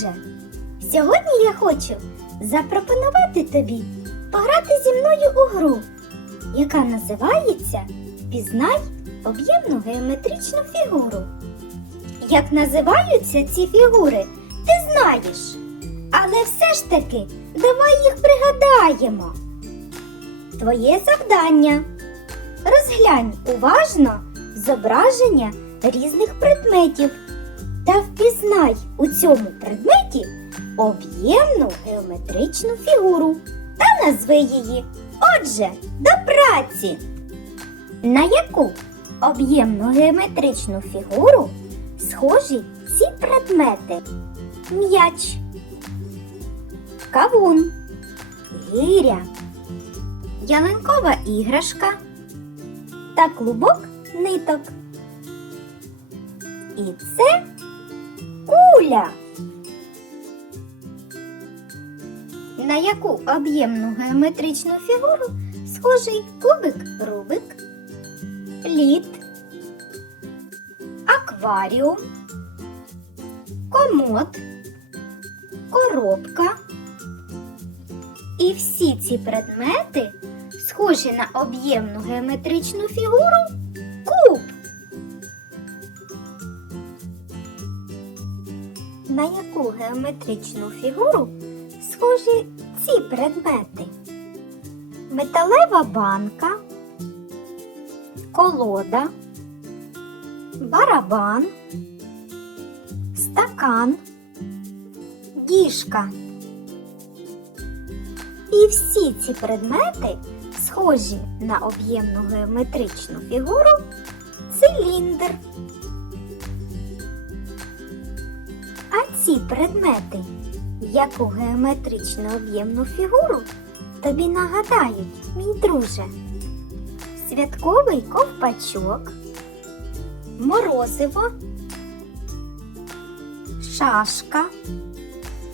друже! Сьогодні я хочу запропонувати тобі пограти зі мною у гру, яка називається Пізнай об'ємну геометричну фігуру. Як називаються ці фігури, ти знаєш. Але все ж таки давай їх пригадаємо. Твоє завдання. Розглянь уважно зображення різних предметів та впізнай у цьому предметі об'ємну геометричну фігуру та назви її. Отже, до праці. На яку об'ємну геометричну фігуру схожі ці предмети? М'яч, кавун, гиря, ялинкова іграшка та клубок ниток. І це куля. На яку об'ємну геометричну фігуру схожий кубик Рубик, лід, акваріум, комод, коробка. І всі ці предмети схожі на об'ємну геометричну фігуру куб. На яку геометричну фігуру схожі ці предмети? Металева банка, колода, барабан, стакан, діжка. І всі ці предмети схожі на об'ємну геометричну фігуру циліндр. А ці предмети, яку геометричну об'ємну фігуру тобі нагадають, мій друже? Святковий ковпачок, морозиво, шашка,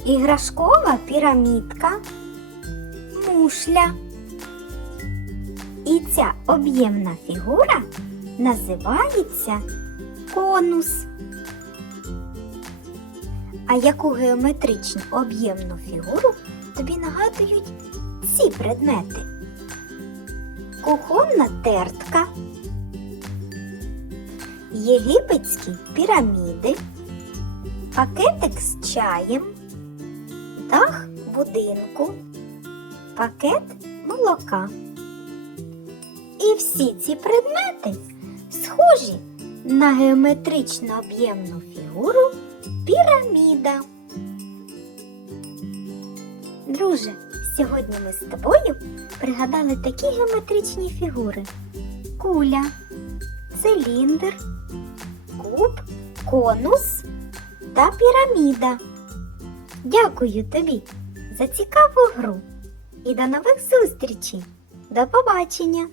іграшкова пірамідка, мушля. І ця об'ємна фігура називається конус. А яку геометричну об'ємну фігуру тобі нагадують ці предмети? Кухонна тертка, єгипетські піраміди, пакетик з чаєм, дах будинку, пакет молока. І всі ці предмети схожі на геометрично об'ємну фігуру піраміда. Друже, сьогодні ми з тобою пригадали такі геометричні фігури: куля, циліндр, куб, конус та піраміда. Дякую тобі за цікаву гру і до нових зустрічей. До побачення!